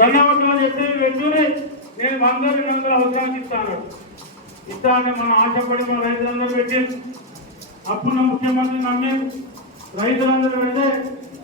ధన్యవాదాలు చెప్పి వెంటనే నేను వంద రెండు వందల అవసరానికి ఇస్తాను. ఇస్తానని మనం ఆశపడి మన రైతులందరూ పెట్టి అప్పున్న ముఖ్యమంత్రి నమ్మి రైతులందరూ పెడితే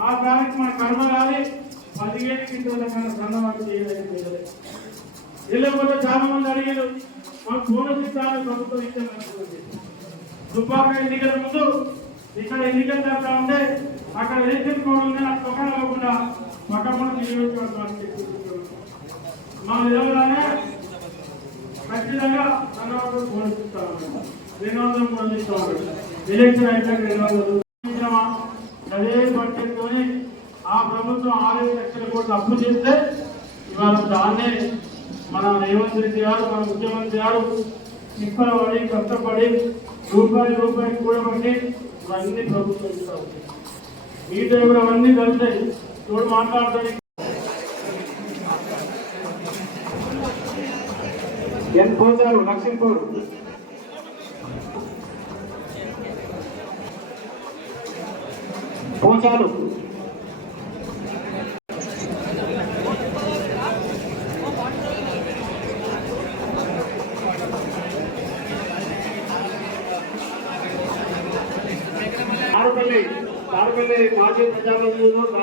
ఆ కాలకి మన కర్మ కాలి పదివేలు కింద కన్నా సన్నవాళ్ళు చేయలేదు వెళ్ళకపోతే చాలా మంది అడిగారు మాకు బోనస్ ఇస్తారని ప్రభుత్వం ఇచ్చాను దుబ్బాక ఎన్నికల ముందు ఇక్కడ ఎన్నికలు జరుగుతూ ఉంటే అక్కడ ఎలక్షన్ కోడ్ ఉంది నాకు తొక్కలు కాకుండా పక్కన నియోజకవర్గానికి మా విధంగానే ఖచ్చితంగా ధన్యవాదాలు పోషిస్తాము. వినోదం పోషిస్తాము ఎలక్షన్ అయితే వినోదం. అదే బడ్జెట్తోని ఆ ప్రభుత్వం ఆరేడు లక్షల కోట్లు అప్పు చేస్తే ఇవాళ దాన్నే మన రేవంత్ రెడ్డి గారు మన ముఖ్యమంత్రి గారు తిప్పల పడి కష్టపడి రూపాయి రూపాయి కూడబట్టి ఇవన్నీ ప్రభుత్వం ఇస్తాం. ఈ టైంలో అవన్నీ కలిసాయి. చూడు మాట్లాడతాయి ఎన్ పోచారు లక్ష్మీపూర్. పోచారు తారుపల్లి మాజీ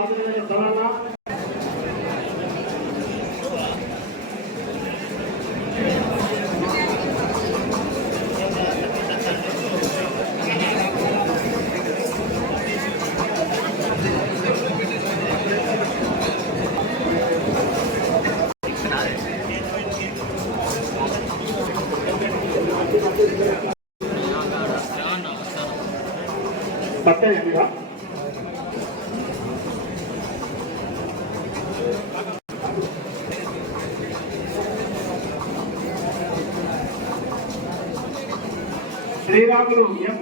శ్రీరాములు ఎం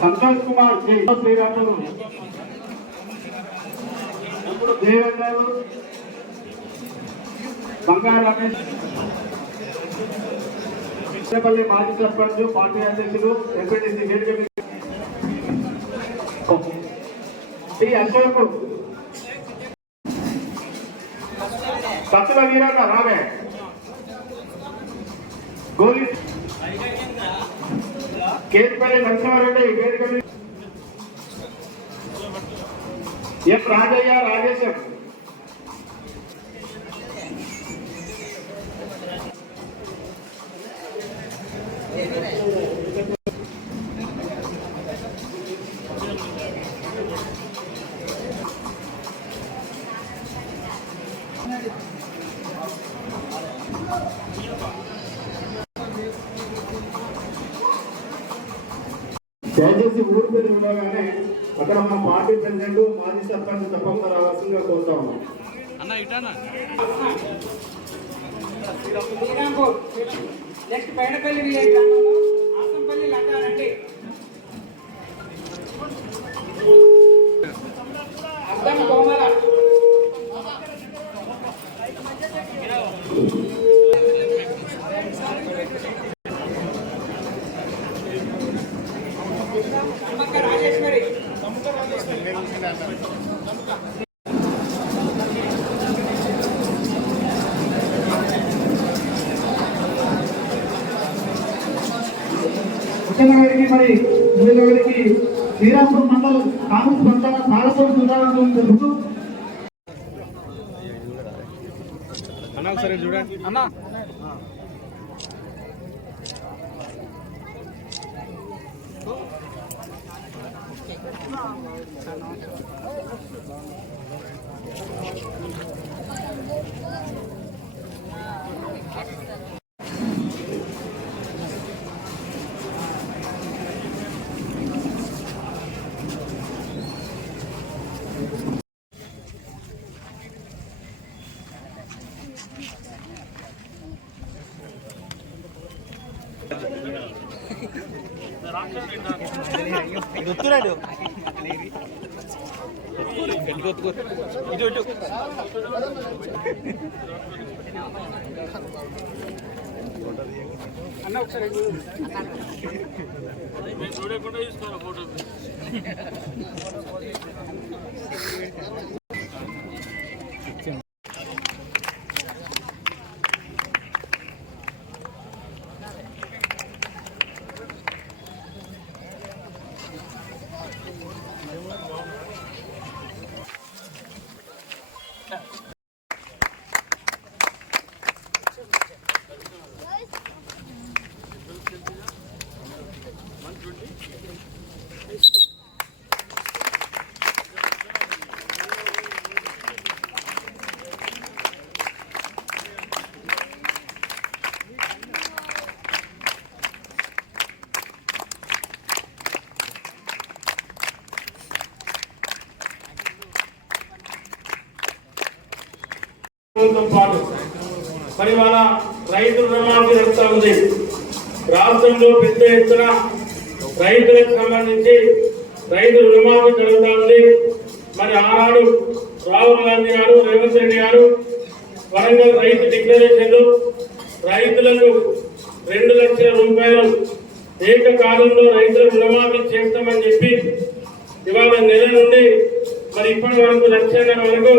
సంతోష్ కుమార్ జై శ్రీరాములు. ఇప్పుడు దేవేంద్రలు బంగారు రమేష్ చిన్నపల్లి మాజీ సర్పంచ్ పార్టీ అధ్యక్షులు ఎంపీటీసీ శ్రీ అశోక్ సత్తుల వీరన్న రావే గోలి కేతిపల్లి నరసింహారెడ్డి వేదిక మీద- ఎం రాజయ్య రాజేశం దయచేసి ఊరు పేరు ఉండగానే అక్కడ మా పార్టీ ప్రెసిడెంట్ మాజీ సర్పంచ్ తప్పకుండా రావాల్సిందిగా కోరుతా ఉన్నాం. నెక్స్ట్ విలేజ్ ఉత్తమ మరి మురళి శ్రీరాంపురం మండలం కాంగ్రెస్ ప్రచార సారస్వత సుధారణం చూడండి. గుర్తున్నాడు ఇటు అన్న ఒకసారి చూడకుండా చూస్తారా ఫోటో మరి వాళ్ళ రైతు రుణమాఫీ జరుగుతూ ఉంది. రాష్ట్రంలో పెద్ద ఎత్తున రైతులకు సంబంధించి రైతు రుణమాఫీ జరుగుతూ ఉంది. మరి ఆనాడు రాహుల్ గాంధీ గారు రేవంత్ రెడ్డి గారు వరంగల్ రైతు డిక్లరేషన్లు రైతులకు రెండు లక్షల రూపాయలు ఏకకాలంలో రైతుల రుణమాఫీ చేస్తామని చెప్పి ఇవాళ నెల నుండి మరి ఇప్పటి వరకు లక్షన్నర వరకు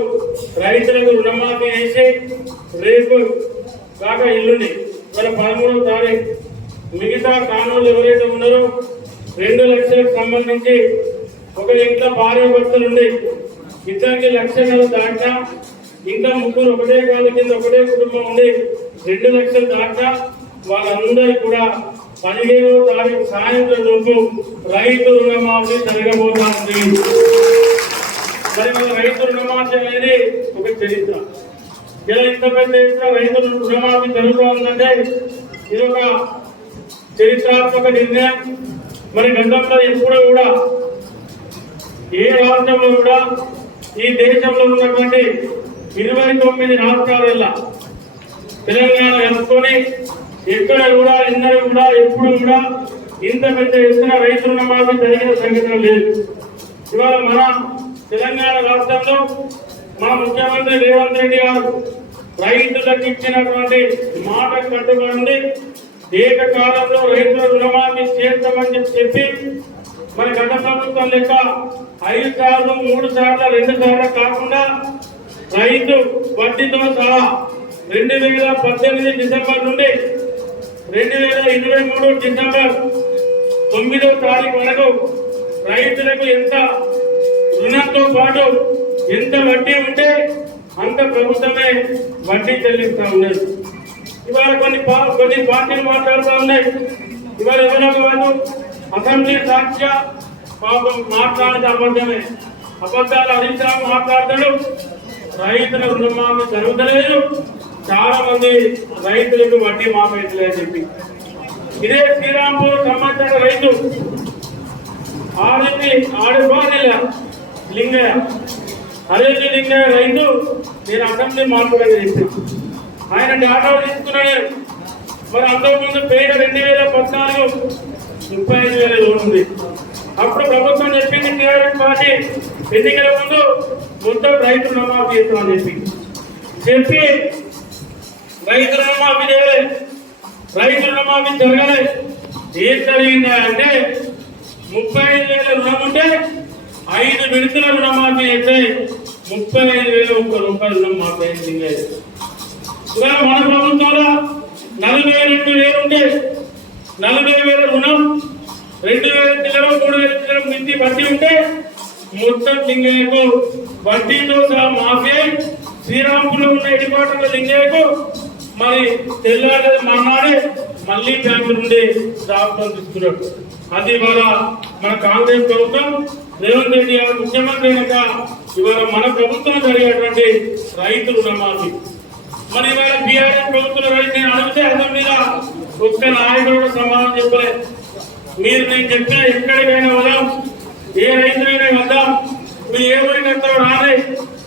రైతులకు రుణమాఫీ చేసి రేపు కాక ఇల్లుని. ఇవాళ పదమూడవ తారీఖు మిగతా కానులు ఎవరైతే ఉన్నారో రెండు లక్షలకు సంబంధించి ఒక ఇంట్లో భార్య భర్తలు ఇద్దరికి లక్షలు దాకా ఇంకా ముగ్గురు ఒకటే కాళ్ళ కింద ఒకటే కుటుంబం ఉండి రెండు లక్షలు దాకా వాళ్ళందరూ కూడా పదిహేనవ తారీఖు సాయంత్రం లోపు రైతు రుణమాఫీ జరగబోతా ఉంది. మరి మన రైతు రుణమాఫీ అనేది ఒక చరిత్ర. ఇలా ఇంత పెద్ద ఎత్తున రైతులు రుణమాఫీ జరుగుతుందంటే ఇది ఒక చరిత్రాత్మక నిర్ణయం. మరి గతంలో ఎప్పుడూ కూడా ఏ రాష్ట్రంలో కూడా ఈ దేశంలో ఉన్నటువంటి ఇరవై తొమ్మిది రాష్ట్రాలల్లో తెలంగాణ కలుపుకొని ఎక్కడ కూడా ఎన్నడూ కూడా ఎప్పుడు కూడా ఇంత పెద్ద ఎత్తున రైతు రుణమాఫీ జరిగిన సంఘటన లేదు. ఇవాళ మన తెలంగాణ రాష్ట్రంలో మన ముఖ్యమంత్రి రేవంత్ రెడ్డి గారు రైతులకు ఇచ్చినటువంటి మాట కట్టుబడి ఏకకాలంలో రైతుల రుణమాఫీ చేస్తామని చెప్పి చెప్పి మరి గత ప్రభుత్వం లెక్క ఐదు సార్లు మూడు సార్లు రెండు సార్లు కాకుండా రైతు వడ్డీతో సహా రెండు వేల పద్దెనిమిది డిసెంబర్ నుండి రెండు వేల ఇరవై మూడు డిసెంబర్ తొమ్మిదో తారీఖు వరకు రైతులకు ఎంత రుణంతో పాటు ఎంత వడ్డీ ఉంటే అంత ప్రభుత్వమే వడ్డీ చెల్లిస్తా ఉన్నారు ఇవాళ కొన్ని కొన్ని పార్టీలు మాట్లాడుతూ ఉన్నాయి. ఇవాళ ఎవరో వాళ్ళు అసెంబ్లీ సాక్షిగా పాపం మాట్లాడితే అబద్ధమే. అబద్ధాలు అధించా మాట్లాడతాడు. రైతుల రుణమాఫీ జరుగుతలేదు. చాలా మంది రైతులకు వడ్డీ మాపేయట్లేదు చెప్పి. ఇదే శ్రీరాంపూర్ సంబంధించిన రైతు ఆడింది ఆడిపోనిല്ല లింగయ్య. అదే రైతు నేను అసెంబ్లీ మార్పులు చేశాను. ఆయన డేటా తీసుకున్నాడు. మరి అంతకుముందు పేద రెండు వేల పద్నాలుగు ముప్పై ఐదు వేల లోన్ ఉంది. అప్పుడు ప్రభుత్వం చెప్పింది టీఆర్ఎస్ పార్టీ ఎన్నికల ముందు మొత్తం రైతు రుణమాఫీ చేస్తామని చెప్పి చెప్పి రైతు రుణమాఫీ చేయాలి. రైతు రుణమాఫీ జరగాలి. ఏం జరిగింది అంటే ముప్పై ఐదు వేల రుణం ఉంటే ఐదు విడతల రుణమాఫీ అయితే ముప్పై ఐదు వేల ఒక్క రూపాయలు రుణం మాఫీ అయింది ఇంకా. ఇవాళ మన ప్రభుత్వంలో నలభై రెండు వేలు ఉంటే నలభై వేల రుణం రెండు వేల చిల్లర మూడు వేల చిల్లర మించి వడ్డీ ఉంటే మొత్తం లింగయ్యకు వడ్డీతో సహా మాఫీ అయి శ్రీరాంపులో ఉన్న ఎడిపాటల లింగయ్యకు మరి తెల్లారి మన్నాడే మళ్ళీ బ్యాంకు నుండి రావడం తీసుకున్నాడు అది ఇవాళ మన కాంగ్రెస్ ప్రభుత్వం రేవంత్ రెడ్డి గారు ముఖ్యమంత్రి అయినాక ఇవాళ మన ప్రభుత్వం జరిగేటువంటి రైతు రుణమాఫీ మరి ఇవాళ బీఆర్ఎస్ ప్రభుత్వం రైతు నేను అడిగితే అర్థం మీద ఒక్క నాయకుడు సమాధానం చెప్పలేదు మీరు నేను చెప్పిన ఎక్కడికైనా వదాం ఏ రైతులైనా వద్దాం మీరు ఏ ఊరికి వస్తారో రాలే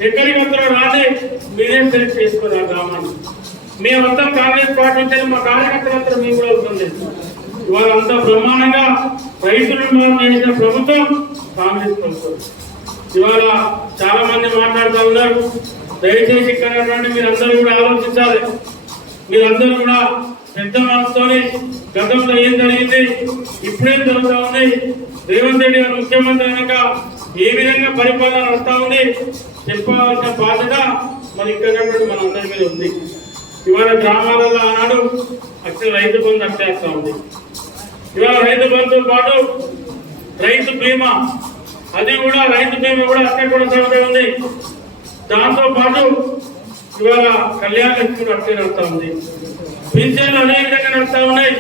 ఎక్కడికి వస్తారో రాలే మీరే సెలెక్ట్ చేసుకున్నారు గ్రామాన్ని. మేమంతా కాంగ్రెస్ పార్టీ నుంచి మా కార్యకర్తలంతా మేము కూడా ఉంటుంది ఇవాళ అంతా బ్రహ్మాండంగా రైతులను చేసిన ప్రభుత్వం కాంగ్రెస్ ప్రభుత్వం. ఇవాళ చాలా మంది మాట్లాడుతూ ఉన్నారు. దయచేసి ఇక్కడ మీరందరూ కూడా ఆలోచించాలి. మీరందరూ కూడా పెద్ద మనసుతోనే గతంలో ఏం జరిగింది ఇప్పుడేం జరుగుతూ ఉంది రేవంత్ రెడ్డి గారు ముఖ్యమంత్రి అయినాక ఏ విధంగా పరిపాలన వస్తూ ఉంది చెప్పవలసిన బాధ్యత మరి ఇక్కడ మన అందరి మీద ఉంది. ఇవాళ గ్రామాలలో ఆనాడు అసలు రైతు బంధు అట్టేస్తా ఉంది. ఇవాళ రైతు బంధుతో పాటు రైతు బీమా అది కూడా రైతు బీమా కూడా అట్టే కొనసాగుతూ ఉంది. దాంతో పాటు ఇవాళ కళ్యాణ లక్ష్మి అట్టే నడుస్తా ఉంది. పింఛన్లు అదే విధంగా నడుస్తూ ఉన్నాయి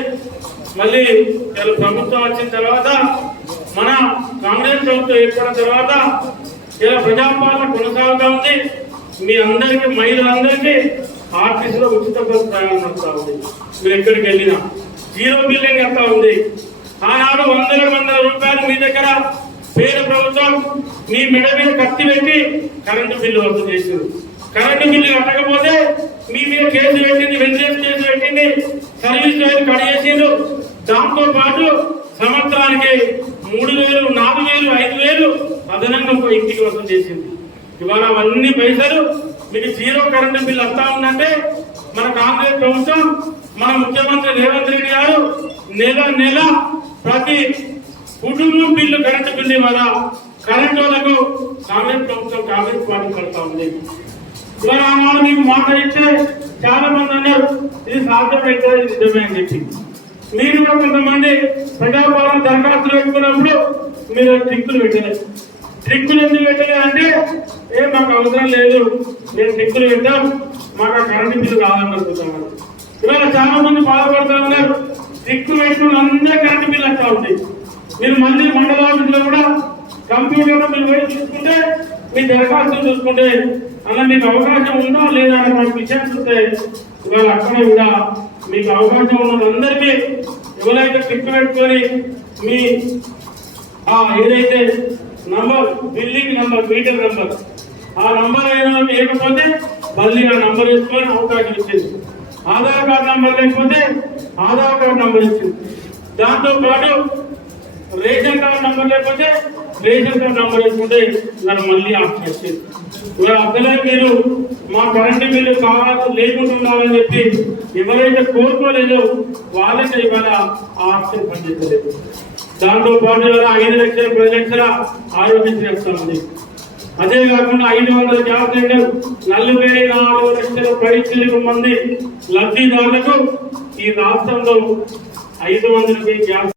మళ్ళీ ఇలా ప్రభుత్వం వచ్చిన తర్వాత మన కాంగ్రెస్ ప్రభుత్వం ఏర్పడిన తర్వాత ఇలా ప్రజాపాలన కొనసాగుతూ ఉంది. మీ అందరికీ మహిళలందరికీ ఆర్టీసీలో ఉచిత బస్సు ప్రయాణం నడుస్తా ఉంది. మీరు ఎక్కడికి వెళ్ళినా. జీరో బిల్లింగ్ ఎంత ఉంది? ఆనాడు వందల వందల రూపాయలు మీ దగ్గర. పేద ప్రభుత్వం మీ మెడ మీద కత్తి పెట్టి కరెంటు బిల్లు వసూలు చేసింది. కరెంటు బిల్లు కట్టకపోతే మీ మీద కేసు పెట్టింది వెంటనే కేసు పెట్టింది సర్వీస్ వేలు కడిగేసిండు దాంతో పాటు సంవత్సరానికి మూడు వేలు నాలుగు వేలు ఐదు వేలు అదనంగా ఇంటికి వసూలు చేసింది. ఇవాళ అవన్నీ పైసలు మీకు జీరో కరెంటు బిల్లు వస్తా ఉందంటే మన కాంగ్రెస్ ప్రభుత్వం మన ముఖ్యమంత్రి రేవంత్ రెడ్డి గారు నెల నెల ప్రతి కుటుంబం బిల్లు కరెంటు బిల్లు ఇవాళ కరెంటు వాళ్ళకు కాంగ్రెస్ ప్రభుత్వం కాంగ్రెస్ పార్టీ కడతా ఉంది. ఇవాళ మీకు మాట ఇస్తే చాలా మంది అన్నారు ఇది సాధ్యమైతే నిజమే అని చెప్పి. మీరు కూడా కొంతమంది ప్రజాపాలన దరఖాస్తులు పెట్టుకున్నప్పుడు మీరు ట్రిక్కులు పెట్టారు ట్రిక్కులు ఎందుకు పెట్టలే అంటే ఏ మాకు అవసరం లేదు మేము ట్రిక్కులు పెట్టాం మాకు ఆ కరెంటు బిల్లు కావాలనుకుంటున్నాం ఇవాళ చాలా మంది బాధపడుతూ ఉన్నారు ట్రిక్కులు పెట్టుకుని అందరూ కరెంటు బిల్లు వస్తా ఉంది. మీరు మళ్ళీ మండల ఆఫీసులో కూడా కంప్యూటర్లో మీరు పోయి చూసుకుంటే మీ దరఖాస్తు చూసుకుంటే అలా మీకు అవకాశం ఉందా లేదా? అనే మనకు విషయం చూస్తే ఇవాళ అక్కడ కూడా మీకు అవకాశం ఉన్న వాళ్ళందరికీ ఎవరైతే క్లిక్ పెట్టుకొని మీ ఆ ఏదైతే number building number meter number. ఆ నంబర్ అయినా లేకపోతే మళ్ళీ ఆ నంబర్ వేసుకొని అవకాశం ఇచ్చింది. ఆధార్ కార్డ్ నంబర్ లేకపోతే ఆధార్ కార్డ్ నంబర్ ఇచ్చింది. దాంతో పాటు రేషన్ కార్డ్ నంబర్ లేకపోతే రేషన్ కార్డ్ నంబర్ వేసుకుంటే నన్ను మళ్ళీ ఆప్షన్ వచ్చింది. ఇలా అసలే మీరు మా కరెంటు బిల్లు కావాలి లేకుండా ఉండాలని చెప్పి ఎవరైతే కోరుకోలేదో వాళ్ళకి ఇవాళ ఆ ఆప్షన్ పనిచేయలేదు దాంతో పాటు ఐదు లక్షల పది లక్షల ఆరోగ్యశ్రీ వస్తుంది అదే కాకుండా ఐదు వందల గ్యాస్ నలభై నాలుగు లక్షల పైచిలకు మంది లబ్ధిదారులకు ఈ రాష్ట్రంలో ఐదు వందలకి